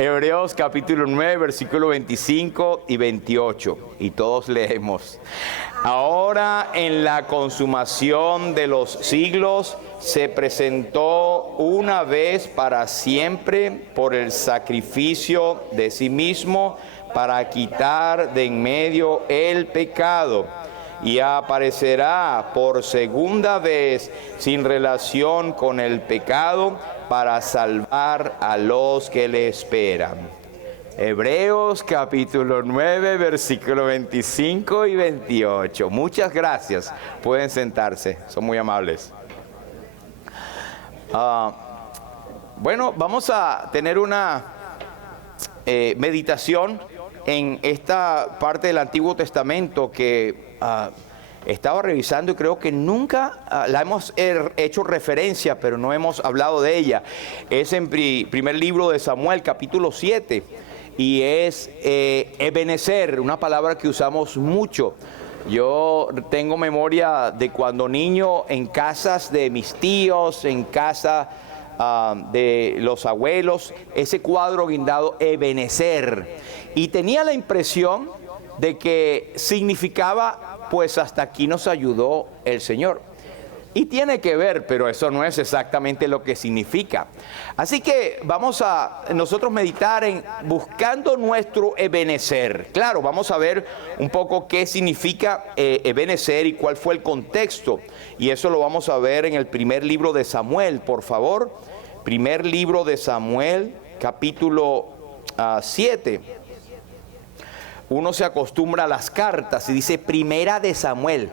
Hebreos capítulo 9, versículo 25 y 28. Y todos leemos. Ahora en la consumación de los siglos se presentó una vez para siempre por el sacrificio de sí mismo para quitar de en medio el pecado. Y aparecerá por segunda vez sin relación con el pecado para salvar a los que le esperan. Hebreos capítulo 9, versículo 25 y 28. Muchas gracias. Pueden sentarse, son muy amables. Bueno, vamos a tener una meditación en esta parte del Antiguo Testamento que estaba revisando y creo que nunca la hemos hecho referencia, pero no hemos hablado de ella. Es en primer libro de Samuel, capítulo 7, y es Ebenezer, una palabra que usamos mucho. Yo tengo memoria de cuando niño en casas de mis tíos, en casa de los abuelos, ese cuadro guindado Ebenezer, y tenía la impresión de que significaba, pues hasta aquí nos ayudó el Señor. Y tiene que ver, pero eso no es exactamente lo que significa. Así que vamos a nosotros meditar en buscando nuestro Ebenezer. Claro, vamos a ver un poco qué significa Ebenezer y cuál fue el contexto. Y eso lo vamos a ver en el primer libro de Samuel, por favor. Primer libro de Samuel, capítulo 7. Uno se acostumbra a las cartas y dice primera de Samuel.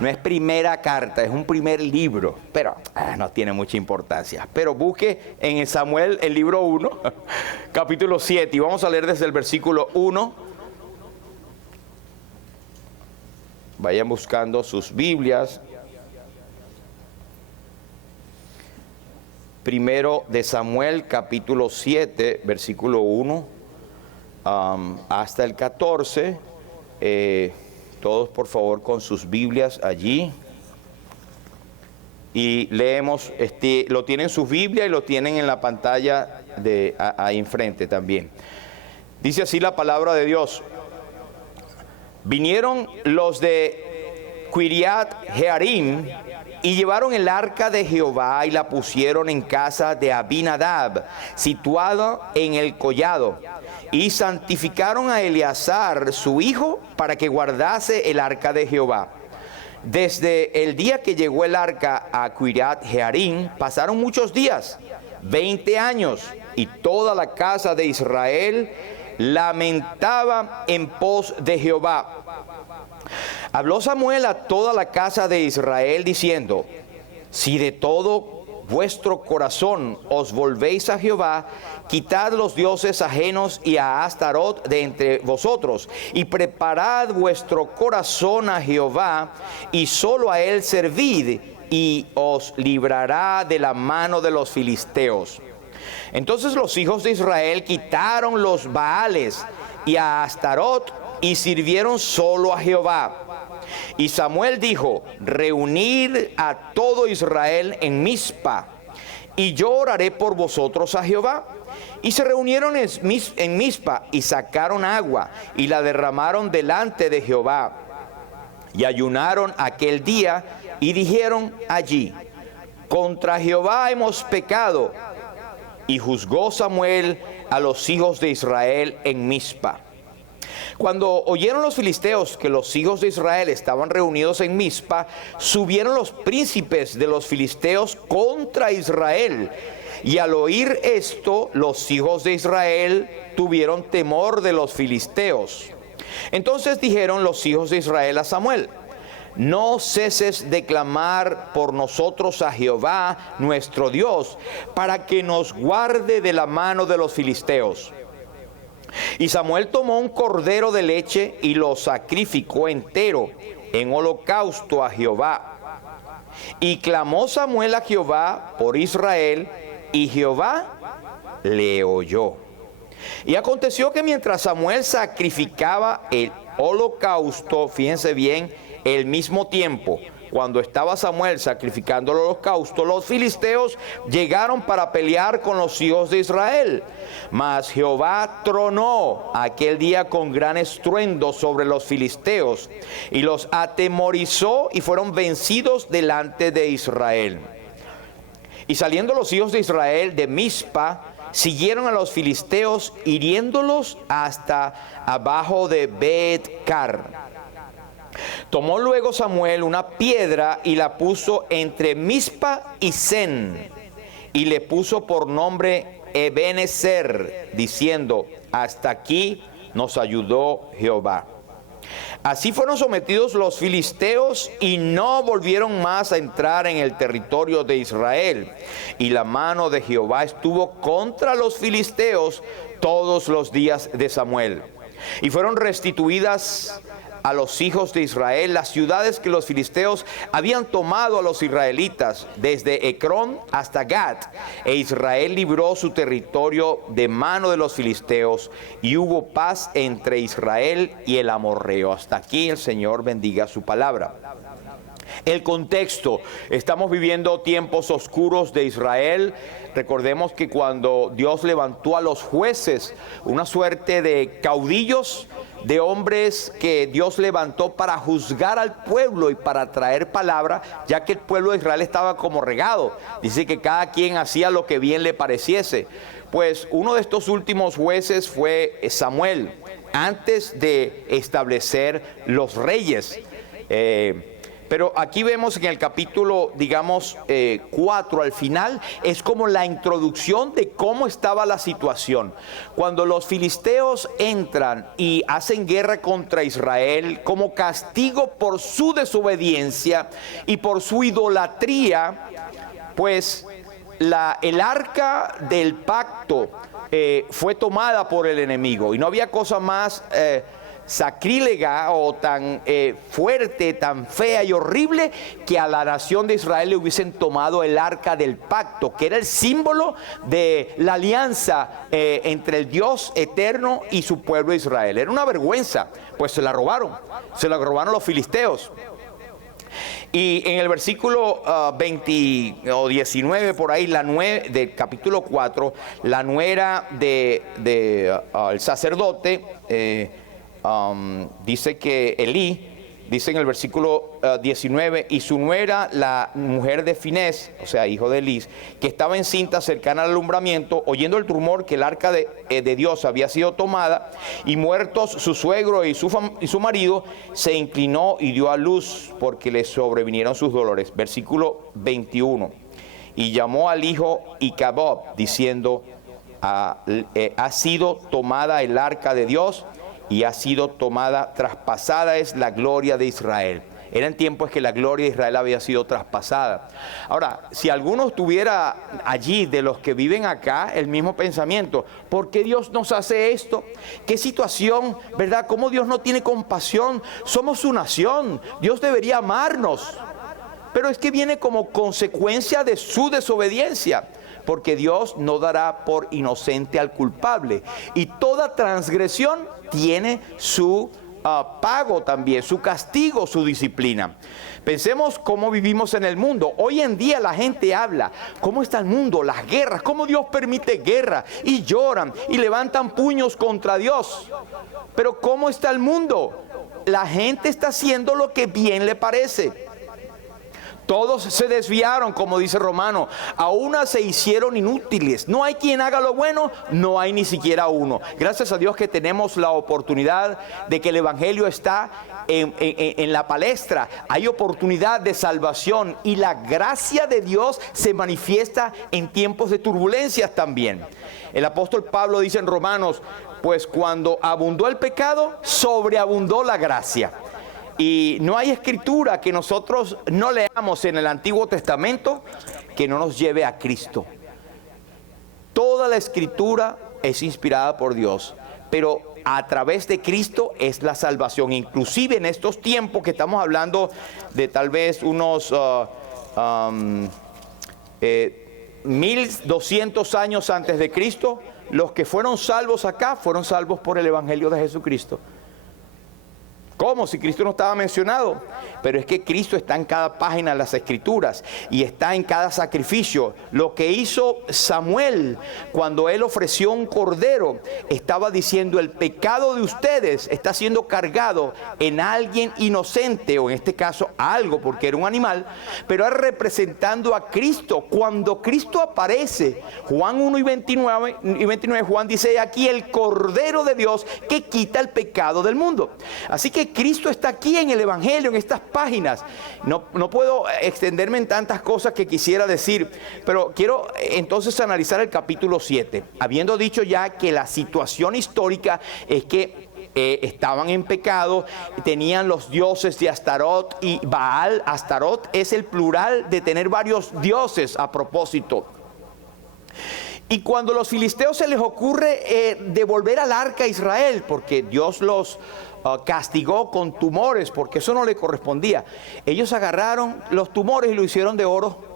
No es primera carta, es un primer libro, pero no tiene mucha importancia. Pero busque en el Samuel el libro 1, capítulo 7, y vamos a leer desde el versículo 1. Vayan buscando sus Biblias. Primero de Samuel, capítulo 7, versículo 1. Hasta el 14, todos por favor con sus Biblias allí, y leemos, lo tienen en su Biblia y lo tienen en la pantalla de ahí enfrente también. Dice así la palabra de Dios: vinieron los de Kiriat Jearim y llevaron el arca de Jehová y la pusieron en casa de Abinadab, situada en el collado. Y santificaron a Eleazar, su hijo, para que guardase el arca de Jehová. Desde el día que llegó el arca a Kiriat Jearim, pasaron muchos días, 20 años, y toda la casa de Israel lamentaba en pos de Jehová. Habló Samuel a toda la casa de Israel diciendo: si de todo vuestro corazón os volvéis a Jehová, quitad los dioses ajenos y a Astarot de entre vosotros, y preparad vuestro corazón a Jehová, y solo a él servid, y os librará de la mano de los filisteos. Entonces los hijos de Israel quitaron los Baales y a Astarot, y sirvieron solo a Jehová. Y Samuel dijo: reunid a todo Israel en Mizpa, y yo oraré por vosotros a Jehová. Y se reunieron en Mizpa, y sacaron agua, y la derramaron delante de Jehová. Y ayunaron aquel día, y dijeron allí: contra Jehová hemos pecado. Y juzgó Samuel a los hijos de Israel en Mizpa. Cuando oyeron los filisteos que los hijos de Israel estaban reunidos en Mizpa, subieron los príncipes de los filisteos contra Israel. Y al oír esto, los hijos de Israel tuvieron temor de los filisteos. Entonces dijeron los hijos de Israel a Samuel: no ceses de clamar por nosotros a Jehová nuestro Dios, para que nos guarde de la mano de los filisteos. Y Samuel tomó un cordero de leche y lo sacrificó entero en holocausto a Jehová. Y clamó Samuel a Jehová por Israel, y Jehová le oyó. Y aconteció que mientras Samuel sacrificaba el holocausto, fíjense bien, el mismo tiempo, cuando estaba Samuel sacrificando el holocausto, los filisteos llegaron para pelear con los hijos de Israel. Mas Jehová tronó aquel día con gran estruendo sobre los filisteos y los atemorizó y fueron vencidos delante de Israel. Y saliendo los hijos de Israel de Mizpa, siguieron a los filisteos, hiriéndolos hasta abajo de Bet-car. Tomó luego Samuel una piedra y la puso entre Mizpa y Sen, y le puso por nombre Ebenezer, diciendo: hasta aquí nos ayudó Jehová. Así fueron sometidos los filisteos y no volvieron más a entrar en el territorio de Israel. Y la mano de Jehová estuvo contra los filisteos todos los días de Samuel. Y fueron restituidas a los hijos de Israel las ciudades que los filisteos habían tomado a los israelitas, desde Ecrón hasta Gat, e Israel libró su territorio de mano de los filisteos, y hubo paz entre Israel y el amorreo. Hasta aquí el Señor bendiga su palabra. El contexto: estamos viviendo tiempos oscuros de Israel. Recordemos que cuando Dios levantó a los jueces, una suerte de caudillos, de hombres que Dios levantó para juzgar al pueblo y para traer palabra, ya que el pueblo de Israel estaba como regado. Dice que cada quien hacía lo que bien le pareciese. Pues uno de estos últimos jueces fue Samuel, antes de establecer los reyes. Pero aquí vemos en el capítulo, 4 al final, es como la introducción de cómo estaba la situación. Cuando los filisteos entran y hacen guerra contra Israel como castigo por su desobediencia y por su idolatría, pues el arca del pacto fue tomada por el enemigo, y no había cosa más sacrílega o tan fuerte, tan fea y horrible, que a la nación de Israel le hubiesen tomado el arca del pacto, que era el símbolo de la alianza entre el Dios eterno y su pueblo Israel. Era una vergüenza, pues se la robaron los filisteos. Y en el versículo 20 o 19 por ahí, del capítulo 4, la nuera el sacerdote, dice que Elí, dice en el versículo 19, y su nuera, la mujer de Finés, o sea, hijo de Elí, que estaba encinta cercana al alumbramiento, oyendo el rumor que el arca de Dios había sido tomada, y muertos su suegro y su marido, se inclinó y dio a luz, porque le sobrevinieron sus dolores. Versículo 21, y llamó al hijo Icabob, diciendo: ha sido tomada el arca de Dios, y ha sido tomada, traspasada es la gloria de Israel. Eran tiempos que la gloria de Israel había sido traspasada. Ahora, si alguno estuviera allí de los que viven acá, el mismo pensamiento: ¿por qué Dios nos hace esto? ¿Qué situación, verdad? ¿Cómo Dios no tiene compasión? Somos su nación, Dios debería amarnos. Pero es que viene como consecuencia de su desobediencia, porque Dios no dará por inocente al culpable, y toda transgresión tiene su pago también, su castigo, su disciplina. Pensemos cómo vivimos en el mundo. Hoy en día la gente habla: ¿cómo está el mundo? Las guerras, ¿cómo Dios permite guerra? Y lloran y levantan puños contra Dios. Pero ¿cómo está el mundo? La gente está haciendo lo que bien le parece. Todos se desviaron, como dice Romano, a una se hicieron inútiles. No hay quien haga lo bueno, no hay ni siquiera uno. Gracias a Dios que tenemos la oportunidad de que el Evangelio está en la palestra. Hay oportunidad de salvación, y la gracia de Dios se manifiesta en tiempos de turbulencias también. El apóstol Pablo dice en Romanos: pues cuando abundó el pecado, sobreabundó la gracia. Y no hay escritura que nosotros no leamos en el Antiguo Testamento que no nos lleve a Cristo. Toda la escritura es inspirada por Dios, pero a través de Cristo es la salvación. Inclusive en estos tiempos que estamos hablando de tal vez unos 1200 años antes de Cristo, los que fueron salvos acá fueron salvos por el Evangelio de Jesucristo. ¿Cómo? Si Cristo no estaba mencionado. Pero es que Cristo está en cada página de las Escrituras y está en cada sacrificio. Lo que hizo Samuel cuando él ofreció un cordero, estaba diciendo: el pecado de ustedes está siendo cargado en alguien inocente, o en este caso algo, porque era un animal, pero es representando a Cristo. Cuando Cristo aparece, Juan 1 y 29, Juan dice: aquí el Cordero de Dios que quita el pecado del mundo. Así que Cristo está aquí en el Evangelio, en estas páginas. No puedo extenderme en tantas cosas que quisiera decir, pero quiero entonces analizar el capítulo 7, habiendo dicho ya que la situación histórica es que estaban en pecado, tenían los dioses de Astarot y Baal. Astarot es el plural de tener varios dioses a propósito. Y cuando a los filisteos se les ocurre devolver al arca a Israel, porque Dios los castigó con tumores, porque eso no le correspondía, ellos agarraron los tumores y lo hicieron de oro.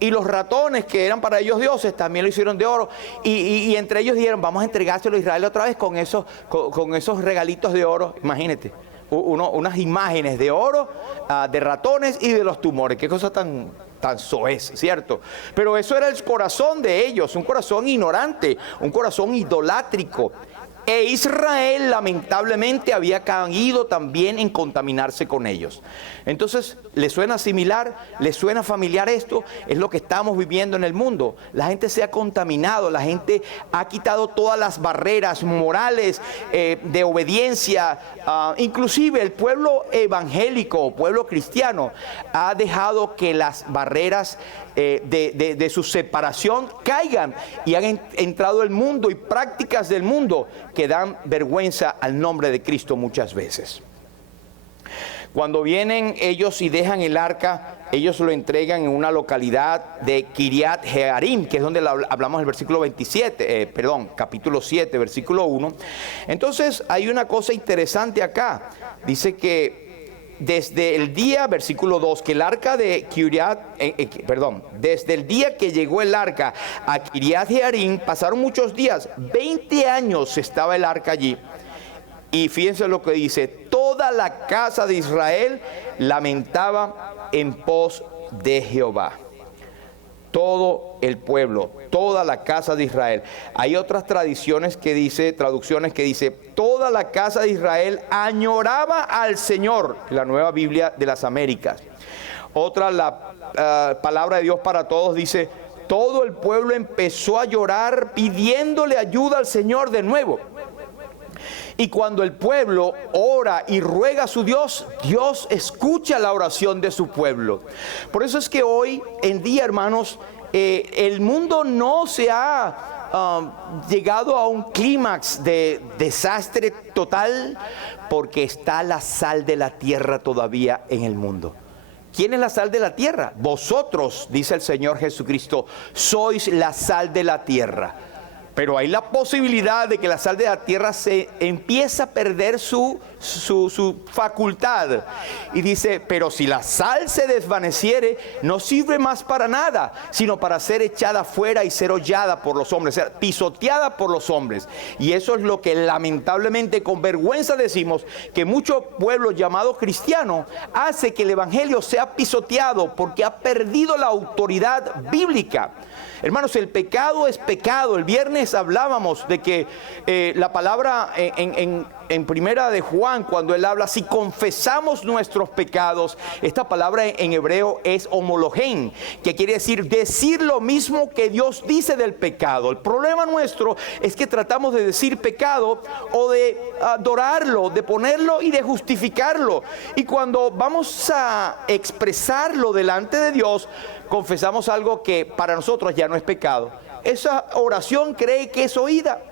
Y los ratones, que eran para ellos dioses, también lo hicieron de oro. Y entre ellos dijeron: vamos a entregárselo a Israel otra vez con esos regalitos de oro. Imagínate, unas imágenes de oro, de ratones y de los tumores. Qué cosa tan soez, ¿cierto? Pero eso era el corazón de ellos, un corazón ignorante, un corazón idolátrico. E Israel lamentablemente había caído también en contaminarse con ellos. Entonces, ¿le suena similar? ¿Le suena familiar esto? Es lo que estamos viviendo en el mundo. La gente se ha contaminado, la gente ha quitado todas las barreras morales de obediencia. Inclusive el pueblo evangélico o pueblo cristiano ha dejado que las barreras de su separación caigan y han entrado el mundo y prácticas del mundo que dan vergüenza al nombre de Cristo muchas veces. Cuando vienen ellos y dejan el arca, ellos lo entregan en una localidad de Kiriat Jearim, que es donde hablamos en el versículo 27, capítulo 7, versículo 1. Entonces hay una cosa interesante acá. Dice que desde el día, versículo 2, que el arca de desde el día que llegó el arca a Kiriat Jearim, pasaron muchos días, 20 años estaba el arca allí. Y fíjense lo que dice: toda la casa de Israel lamentaba en pos de Jehová. Todo el pueblo, toda la casa de Israel. Hay otras traducciones que dice, toda la casa de Israel añoraba al Señor, la Nueva Biblia de las Américas. Otra, la palabra de Dios para todos, dice: todo el pueblo empezó a llorar pidiéndole ayuda al Señor de nuevo. Y cuando el pueblo ora y ruega a su Dios, Dios escucha la oración de su pueblo. Por eso es que hoy en día, hermanos, el mundo no se ha llegado a un clímax de desastre total, porque está la sal de la tierra todavía en el mundo. ¿Quién es la sal de la tierra? Vosotros, dice el Señor Jesucristo, sois la sal de la tierra. Pero hay la posibilidad de que la sal de la tierra se empiece a perder su facultad. Y dice: pero si la sal se desvaneciere, no sirve más para nada, sino para ser echada fuera y ser hollada por los hombres, ser pisoteada por los hombres. Y eso es lo que lamentablemente con vergüenza decimos, que mucho pueblo llamado cristiano hace que el evangelio sea pisoteado porque ha perdido la autoridad bíblica. Hermanos, el pecado es pecado. El viernes hablábamos de que la palabra en primera de Juan, cuando él habla, si confesamos nuestros pecados, esta palabra en hebreo es homologén, que quiere decir lo mismo que Dios dice del pecado. El problema nuestro es que tratamos de decir pecado o de adorarlo, de ponerlo y de justificarlo. Y cuando vamos a expresarlo delante de Dios, confesamos algo que para nosotros ya no es pecado. Esa oración cree que es oída.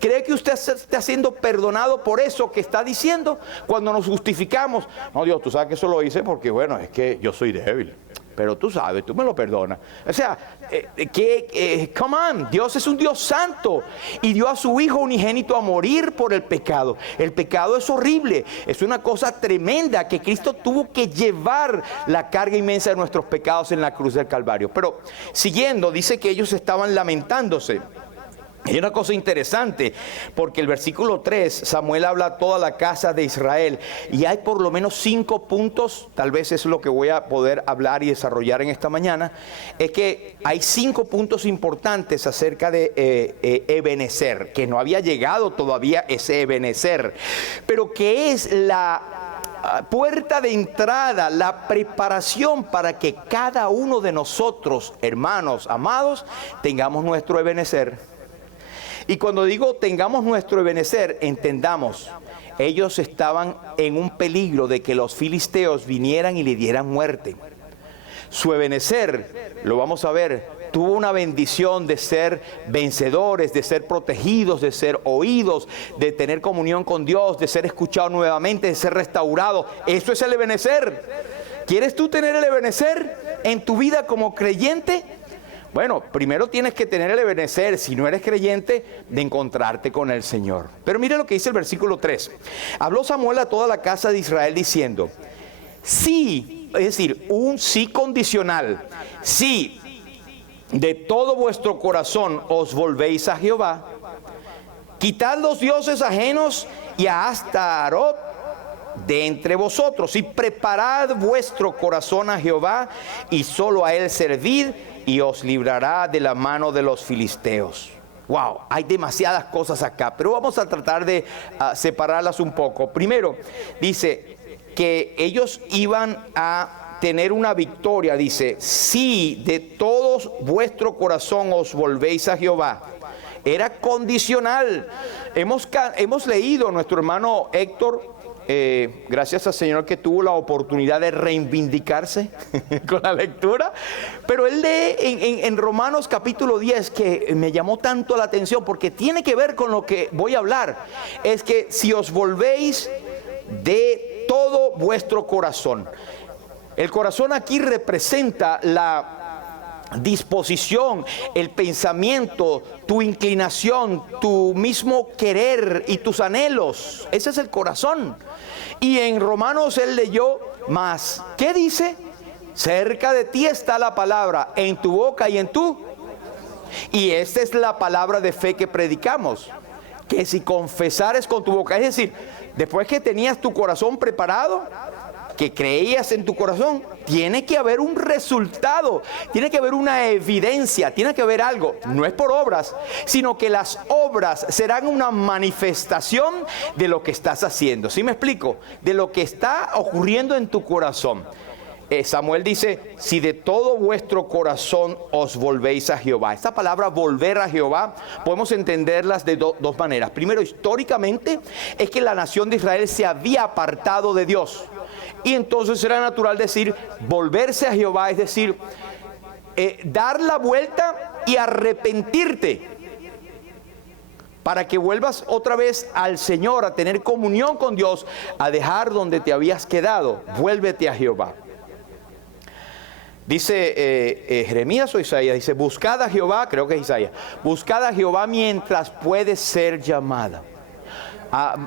¿Cree que usted está siendo perdonado por eso que está diciendo? Cuando nos justificamos: no, Dios, tú sabes que eso lo hice porque, bueno, es que yo soy débil. Pero tú sabes, tú me lo perdonas. O sea, come on, Dios es un Dios santo y dio a su Hijo unigénito a morir por el pecado. El pecado es horrible, es una cosa tremenda, que Cristo tuvo que llevar la carga inmensa de nuestros pecados en la cruz del Calvario. Pero siguiendo, dice que ellos estaban lamentándose. Hay una cosa interesante, porque el versículo 3, Samuel habla a toda la casa de Israel, y hay por lo menos 5 puntos, tal vez es lo que voy a poder hablar y desarrollar en esta mañana, es que hay 5 puntos importantes acerca de Ebenezer, que no había llegado todavía ese Ebenezer, pero que es la puerta de entrada, la preparación para que cada uno de nosotros, hermanos, amados, tengamos nuestro Ebenezer. Y cuando digo tengamos nuestro Ebenezer, entendamos, ellos estaban en un peligro de que los filisteos vinieran y le dieran muerte. Su Ebenezer, lo vamos a ver, tuvo una bendición de ser vencedores, de ser protegidos, de ser oídos, de tener comunión con Dios, de ser escuchados nuevamente, de ser restaurados. Eso es el Ebenezer. ¿Quieres tú tener el Ebenezer en tu vida como creyente? Bueno, primero tienes que tener el Ebenezer, si no eres creyente, de encontrarte con el Señor. Pero mire lo que dice el versículo 3. Habló Samuel a toda la casa de Israel diciendo, sí, es decir, un sí condicional, si de todo vuestro corazón os volvéis a Jehová, quitad los dioses ajenos y a Astarot de entre vosotros, y preparad vuestro corazón a Jehová, y solo a él servid, y os librará de la mano de los filisteos. Wow, hay demasiadas cosas acá, pero vamos a tratar de separarlas un poco. Primero, dice que ellos iban a tener una victoria. Dice, si de todo vuestro corazón os volvéis a Jehová. Era condicional. Hemos leído, nuestro hermano Héctor, gracias al Señor que tuvo la oportunidad de reivindicarse con la lectura, pero él lee en Romanos capítulo 10 que me llamó tanto la atención porque tiene que ver con lo que voy a hablar. Es que si os volvéis de todo vuestro corazón. El corazón aquí representa la disposición, el pensamiento, tu inclinación, tu mismo querer y tus anhelos. Ese es el corazón. Y en Romanos él leyó más. ¿Qué dice? Cerca de ti está la palabra, en tu boca y en tu. Y esta es la palabra de fe que predicamos. Que si confesares con tu boca, es decir, después que tenías tu corazón preparado, que creías en tu corazón, tiene que haber un resultado, tiene que haber una evidencia, tiene que haber algo. No es por obras, sino que las obras serán una manifestación de lo que estás haciendo. ¿Sí me explico? De lo que está ocurriendo en tu corazón. Samuel dice, si de todo vuestro corazón os volvéis a Jehová. Esta palabra volver a Jehová podemos entenderlas de dos maneras. Primero, históricamente, es que la nación de Israel se había apartado de Dios. Y entonces era natural decir, volverse a Jehová, es decir, dar la vuelta y arrepentirte. Para que vuelvas otra vez al Señor, a tener comunión con Dios, a dejar donde te habías quedado. Vuélvete a Jehová. Dice Jeremías o Isaías, dice, buscad a Jehová, creo que es Isaías, buscad a Jehová mientras puede ser llamada.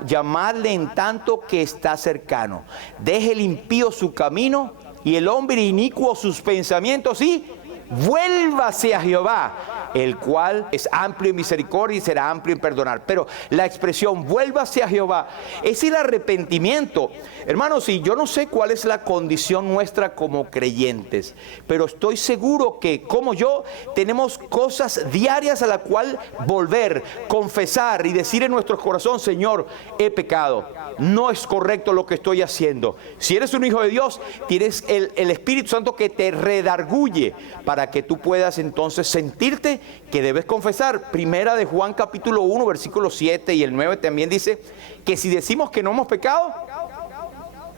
Llamadle en tanto que está cercano. Deje el impío su camino y el hombre inicuo sus pensamientos y vuélvase a Jehová, el cual es amplio en misericordia y será amplio en perdonar. Pero la expresión vuélvase a Jehová es el arrepentimiento. Hermanos, y yo no sé cuál es la condición nuestra como creyentes, pero estoy seguro que como yo tenemos cosas diarias a la cual volver, confesar y decir en nuestro corazón, Señor, he pecado, no es correcto lo que estoy haciendo. Si eres un hijo de Dios, tienes el Espíritu Santo que te redarguye para que tú puedas entonces sentirte que debes confesar. Primera de Juan capítulo 1 versículo 7 y el 9 también dice que si decimos que no hemos pecado,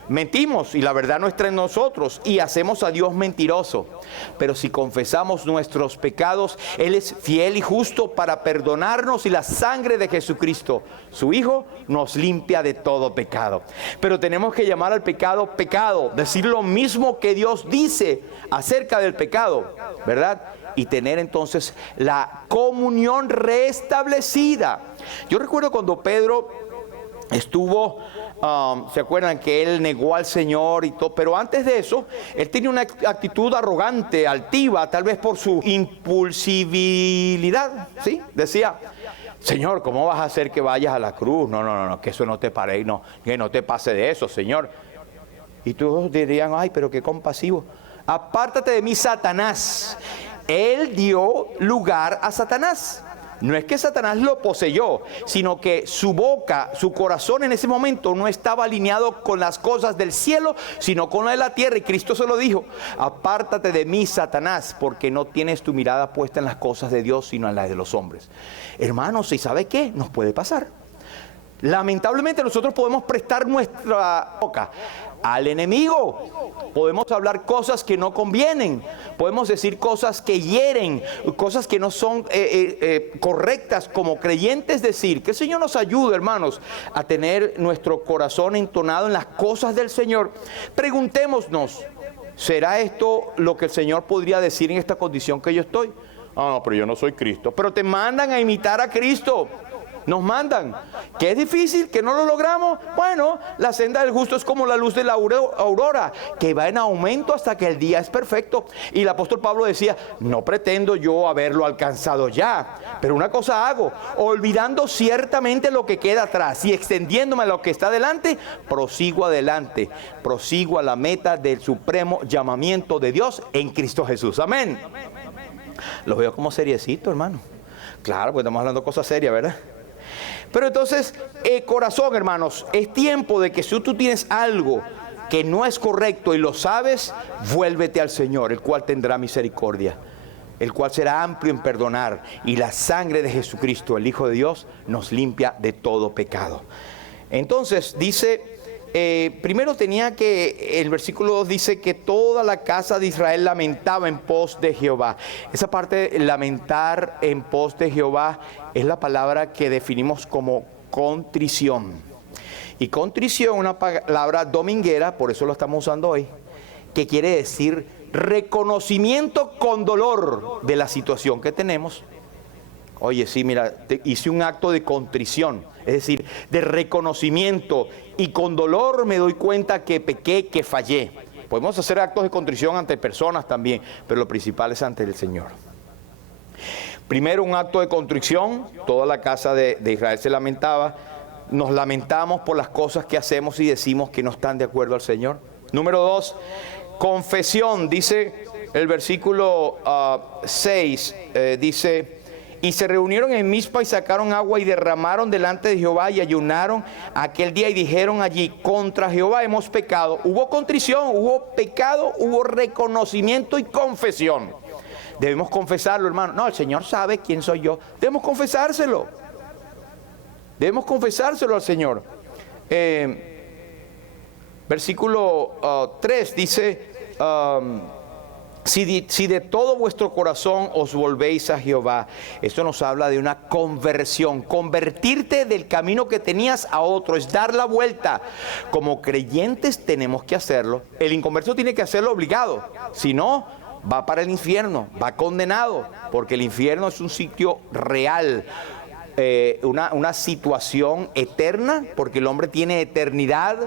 mentimos y la verdad no está en nosotros y hacemos a Dios mentiroso. Pero si confesamos nuestros pecados, Él es fiel y justo para perdonarnos y la sangre de Jesucristo, su Hijo, nos limpia de todo pecado. Pero tenemos que llamar al pecado pecado, decir lo mismo que Dios dice acerca del pecado, ¿verdad? Y tener entonces la comunión restablecida. Yo recuerdo cuando Pedro estuvo, ¿se acuerdan que él negó al Señor y todo? Pero antes de eso, él tenía una actitud arrogante, altiva, tal vez por su impulsividad, ¿sí? Decía, Señor, ¿cómo vas a hacer que vayas a la cruz? No, que eso no te pare, no, que no te pase de eso, Señor. Y todos dirían, ay, pero qué compasivo. Apártate de mí, Satanás. Él dio lugar a Satanás. No es que Satanás lo poseyó, sino que su boca, su corazón en ese momento no estaba alineado con las cosas del cielo, sino con la de la tierra. Y Cristo se lo dijo, apártate de mí, Satanás, porque no tienes tu mirada puesta en las cosas de Dios, sino en las de los hombres. Hermanos, ¿y sabe qué? Nos puede pasar. Lamentablemente nosotros podemos prestar nuestra boca al enemigo. Podemos hablar cosas que no convienen. Podemos decir cosas que hieren, cosas que no son correctas como creyentes decir. Que el Señor nos ayude, hermanos, a tener nuestro corazón entonado en las cosas del Señor. Preguntémonos, ¿será esto lo que el Señor podría decir en esta condición que yo estoy? Ah, pero yo no soy Cristo. Pero te mandan a imitar a Cristo. Nos mandan. ¿Que es difícil? ¿Que no lo logramos? Bueno, la senda del justo es como la luz de la aurora, que va en aumento hasta que el día es perfecto. Y el apóstol Pablo decía, no pretendo yo haberlo alcanzado ya, pero una cosa hago, olvidando ciertamente lo que queda atrás y extendiéndome a lo que está delante, prosigo adelante, prosigo a la meta del supremo llamamiento de Dios en Cristo Jesús. Amén. Lo veo como seriecito, hermano. Claro, pues estamos hablando de cosas serias, ¿verdad? Pero entonces, corazón, hermanos, es tiempo de que si tú tienes algo que no es correcto y lo sabes, vuélvete al Señor, el cual tendrá misericordia, el cual será amplio en perdonar, y la sangre de Jesucristo, el Hijo de Dios, nos limpia de todo pecado. Entonces, dice, primero tenía que, el versículo 2 dice que toda la casa de Israel lamentaba en pos de Jehová. Esa parte de lamentar en pos de Jehová es la palabra que definimos como contrición. Y contrición es una palabra dominguera, por eso lo estamos usando hoy, que quiere decir reconocimiento con dolor de la situación que tenemos. Oye, sí, mira, hice un acto de contrición, es decir, de reconocimiento, y con dolor me doy cuenta que pequé, que fallé. Podemos hacer actos de contrición ante personas también, pero lo principal es ante el Señor. Primero, un acto de contrición, toda la casa de Israel se lamentaba. Nos lamentamos por las cosas que hacemos y decimos que no están de acuerdo al Señor. Número 2, confesión, dice el versículo 6, dice... Y se reunieron en Mizpa y sacaron agua y derramaron delante de Jehová y ayunaron aquel día y dijeron allí, contra Jehová hemos pecado. Hubo contrición, hubo pecado, hubo reconocimiento y confesión. Debemos confesarlo, hermano. No, el Señor sabe quién soy yo. Debemos confesárselo. Debemos confesárselo al Señor. Versículo 3 dice... Si de todo vuestro corazón os volvéis a Jehová. Esto nos habla de una conversión. Convertirte del camino que tenías a otro es dar la vuelta. Como creyentes tenemos que hacerlo. El inconverso tiene que hacerlo obligado. Si no, va para el infierno, va condenado. Porque el infierno es un sitio real. Una situación eterna, porque el hombre tiene eternidad.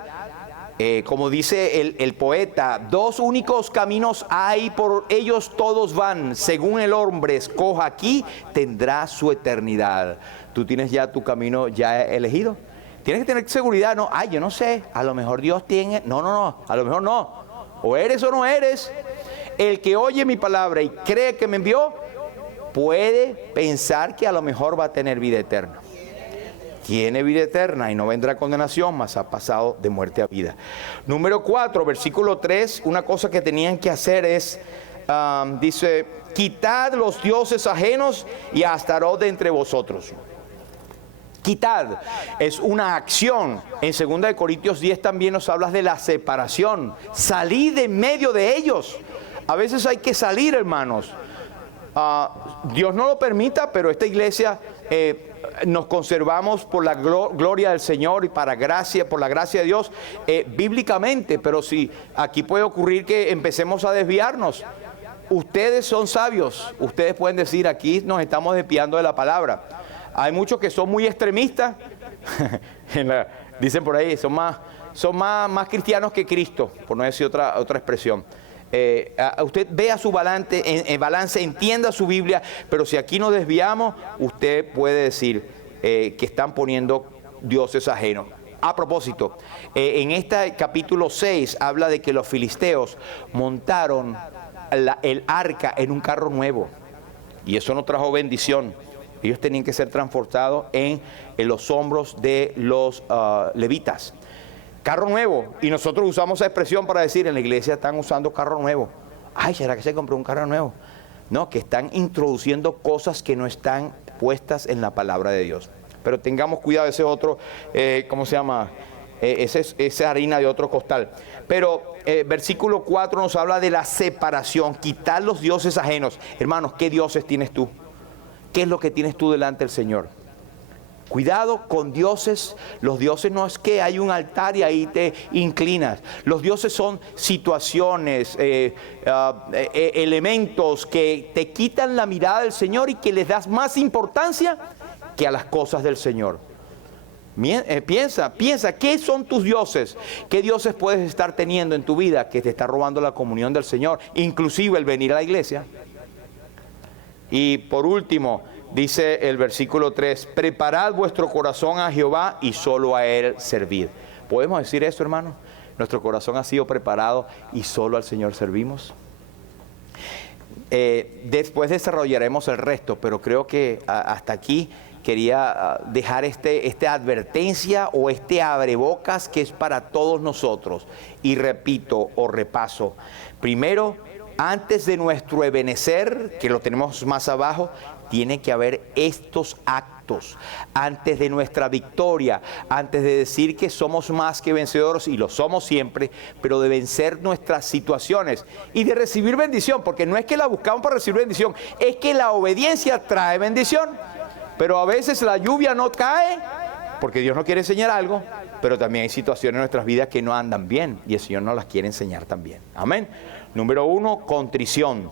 Como dice el poeta, dos únicos caminos hay, por ellos todos van. Según el hombre escoja aquí, tendrá su eternidad. ¿Tú tienes ya tu camino ya elegido? Tienes que tener seguridad, no, yo no sé, a lo mejor Dios tiene, no, a lo mejor no. O eres o no eres. El que oye mi palabra y cree que me envió, puede pensar que a lo mejor va a tener vida eterna. Tiene vida eterna y no vendrá condenación, mas ha pasado de muerte a vida. Número 4, versículo 3, una cosa que tenían que hacer es, dice, quitad los dioses ajenos y a Astarot de entre vosotros. Quitad, es una acción. En 2 Corintios 10 también nos habla de la separación. Salid de medio de ellos. A veces hay que salir, hermanos. Dios no lo permita, pero esta iglesia... nos conservamos por la gloria del Señor y por la gracia de Dios bíblicamente, pero si aquí puede ocurrir que empecemos a desviarnos. Ustedes son sabios, ustedes pueden decir, aquí nos estamos desviando de la palabra. Hay muchos que son muy extremistas, dicen por ahí, son más cristianos que Cristo, por no decir otra expresión. Usted vea su balance, entienda su Biblia, pero si aquí nos desviamos, usted puede decir, que están poniendo dioses ajenos. A propósito, en este capítulo 6 habla de que los filisteos montaron el arca en un carro nuevo, y eso no trajo bendición. Ellos tenían que ser transportados en los hombros de los levitas. Carro nuevo, y nosotros usamos esa expresión para decir, en la iglesia están usando carro nuevo. Ay, ¿será que se compró un carro nuevo? No, que están introduciendo cosas que no están puestas en la palabra de Dios. Pero tengamos cuidado, ese otro, ¿cómo se llama? Esa harina de otro costal. Pero versículo 4 nos habla de la separación, quitar los dioses ajenos. Hermanos, ¿qué dioses tienes tú? ¿Qué es lo que tienes tú delante del Señor? Cuidado con dioses. Los dioses no es que hay un altar y ahí te inclinas. Los dioses son situaciones, elementos que te quitan la mirada del Señor y que les das más importancia que a las cosas del Señor. Piensa, ¿qué son tus dioses? ¿Qué dioses puedes estar teniendo en tu vida que te está robando la comunión del Señor? Inclusive el venir a la iglesia. Y por último, dice el versículo 3, preparad vuestro corazón a Jehová y solo a Él servid. ¿Podemos decir eso, hermano? Nuestro corazón ha sido preparado y solo al Señor servimos. Después desarrollaremos el resto, pero creo que hasta aquí quería dejar esta advertencia o este abrebocas que es para todos nosotros. Y repito o repaso. Primero, antes de nuestro ebenecer, que lo tenemos más abajo, tiene que haber estos actos. Antes de nuestra victoria, antes de decir que somos más que vencedores, y lo somos siempre, pero de vencer nuestras situaciones y de recibir bendición, porque no es que la buscamos para recibir bendición, es que la obediencia trae bendición. Pero a veces la lluvia no cae porque Dios no quiere enseñar algo, pero también hay situaciones en nuestras vidas que no andan bien y el Señor nos las quiere enseñar también. Amén. Número 1, contrición.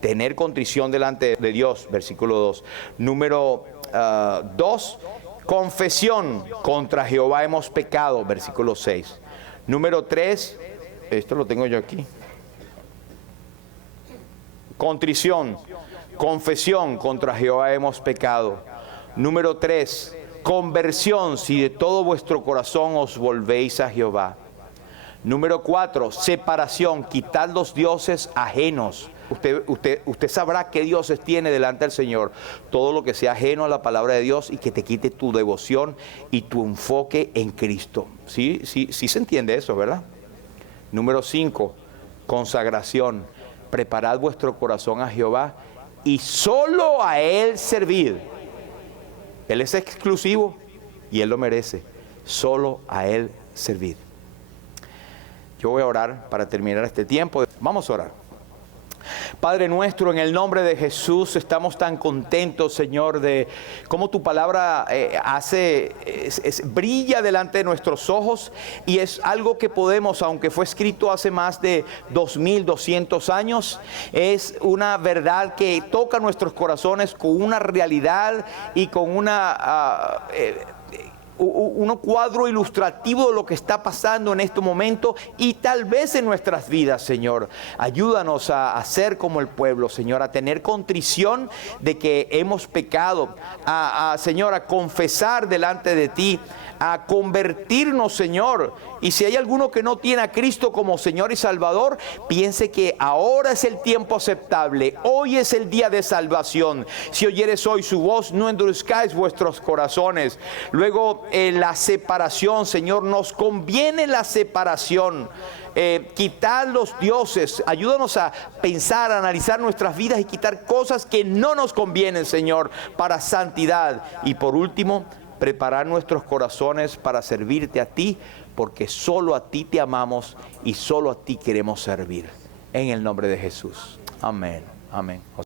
Tener contrición delante de Dios, versículo 2. Número 2, confesión. Contra Jehová hemos pecado, versículo 6. Número 3, esto lo tengo yo aquí. Contrición, confesión, contra Jehová hemos pecado. Número 3, conversión, si de todo vuestro corazón os volvéis a Jehová. Número 4, separación, quitad los dioses ajenos. Usted sabrá qué dioses tiene delante del Señor. Todo lo que sea ajeno a la palabra de Dios y que te quite tu devoción y tu enfoque en Cristo. Sí se entiende eso, ¿verdad? Número 5, consagración. Preparad vuestro corazón a Jehová y solo a Él servid. Él es exclusivo y Él lo merece. Solo a Él servid. Yo voy a orar para terminar este tiempo. Vamos a orar. Padre nuestro, en el nombre de Jesús, estamos tan contentos, Señor, de cómo tu palabra brilla delante de nuestros ojos, y es algo que podemos, aunque fue escrito hace más de 2200 años, es una verdad que toca nuestros corazones con una realidad y con un cuadro ilustrativo de lo que está pasando en este momento y tal vez en nuestras vidas, Señor. Ayúdanos a ser como el pueblo, Señor, a tener contrición de que hemos pecado, Señor, a confesar delante de ti, a convertirnos, Señor. Y si hay alguno que no tiene a Cristo como Señor y Salvador, piense que ahora es el tiempo aceptable, hoy es el día de salvación. Si oyeres hoy su voz, no endurezcáis vuestros corazones. Luego la separación, Señor, nos conviene la separación. Quitar los dioses, ayúdanos a pensar, a analizar nuestras vidas y quitar cosas que no nos convienen, Señor, para santidad. Y por último, preparar nuestros corazones para servirte a ti, porque solo a ti te amamos y solo a ti queremos servir. En el nombre de Jesús. Amén. Amén.